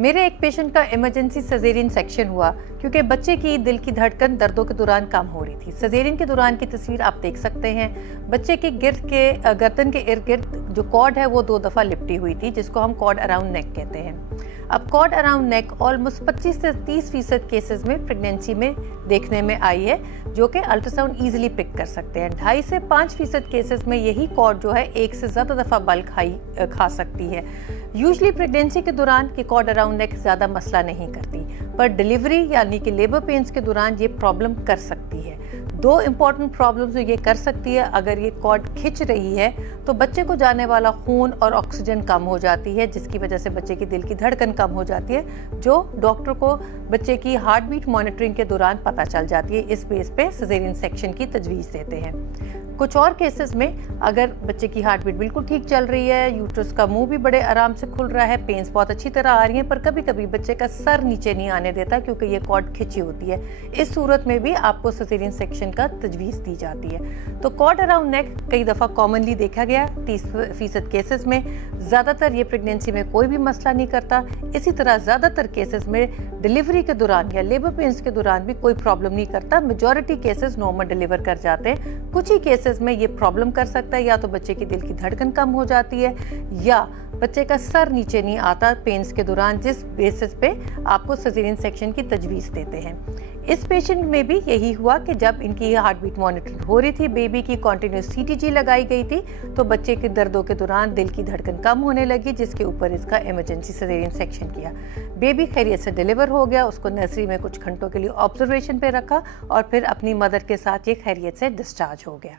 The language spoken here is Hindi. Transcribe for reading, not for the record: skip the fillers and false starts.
मेरे एक पेशेंट का इमरजेंसी सिजेरियन सेक्शन हुआ क्योंकि बच्चे की दिल की धड़कन दर्दों के दौरान कम हो रही थी। सिजेरियन के दौरान की तस्वीर आप देख सकते हैं। बच्चे के गर्दन के इर्द गिर्द जो कॉर्ड है वो 2 दफ़ा लिपटी हुई थी, जिसको हम कॉर्ड अराउंड नेक कहते हैं। अब कॉर्ड अराउंड नेक ऑलमोस्ट 25 से 30% केसेस में प्रेगनेंसी में देखने में आई है, जो कि अल्ट्रासाउंड ईजिली पिक कर सकते हैं। 2.5 से 5% केसेस में यही कॉर्ड जो है 1 से ज़्यादा दफ़ा बल खा सकती है। यूजली प्रेगनेंसी के दौरान कि कॉर्ड अराउंड नेक ज़्यादा मसला नहीं करती, पर डिलीवरी यानी कि लेबर पेन्स के दौरान ये प्रॉब्लम कर सकती है। 2 इम्पॉर्टेंट प्रॉब्लम्स जो ये कर सकती है, अगर ये कॉर्ड खिंच रही है तो बच्चे को जाने वाला खून और ऑक्सीजन कम हो जाती है, जिसकी वजह से बच्चे की दिल की धड़कन कम हो जाती है, जो डॉक्टर को बच्चे की हार्ट बीट मॉनिटरिंग के दौरान पता चल जाती है। इस बेस पे सिजेरियन सेक्शन की तजवीज़ देते हैं। कुछ और केसेस में अगर बच्चे की हार्ट बीट बिल्कुल ठीक चल रही है, यूट्रस का मुंह भी बड़े आराम से खुल रहा है, पेन्स बहुत अच्छी तरह आ रही हैं, पर कभी कभी बच्चे का सर नीचे नहीं आने देता क्योंकि ये कॉर्ड खिंची होती है। इस सूरत में भी आपको सिजेरियन सेक्शन का तजवीज़ दी जाती है। तो कॉर्ड अराउंड नेक कई दफ़ा कॉमनली देखा गया 30% केसेस में। ज़्यादातर ये प्रेगनेंसी में कोई भी मसला नहीं करता। इसी तरह ज़्यादातर केसेस में डिलीवरी के दौरान या लेबर पेन्स के दौरान भी कोई प्रॉब्लम नहीं करता। मेजॉरिटी केसेस नॉर्मल डिलीवर कर जाते हैं। कुछ ही केसेस में ये प्रॉब्लम कर सकता है, या तो बच्चे की दिल की धड़कन कम हो जाती है या बच्चे का सर नीचे नहीं आता पेन्स के दौरान, जिस बेसिस पे आपको सिजेरियन सेक्शन की तजवीज़ देते हैं। इस पेशेंट में भी यही हुआ कि जब इनकी हार्ट बीट मॉनिटर हो रही थी, बेबी की कॉन्टिन्यूस सीटीजी लगाई गई थी, तो बच्चे के दर्दों के दौरान दिल की धड़कन कम होने लगी, जिसके ऊपर इसका इमरजेंसी सिजेरियन सेक्शन किया। बेबी खैरियत से डिलीवर हो गया। उसको नर्सरी में कुछ घंटों के लिए ऑब्जर्वेशन पे रखा और फिर अपनी मदर के साथ ये खैरियत से डिस्चार्ज हो गया।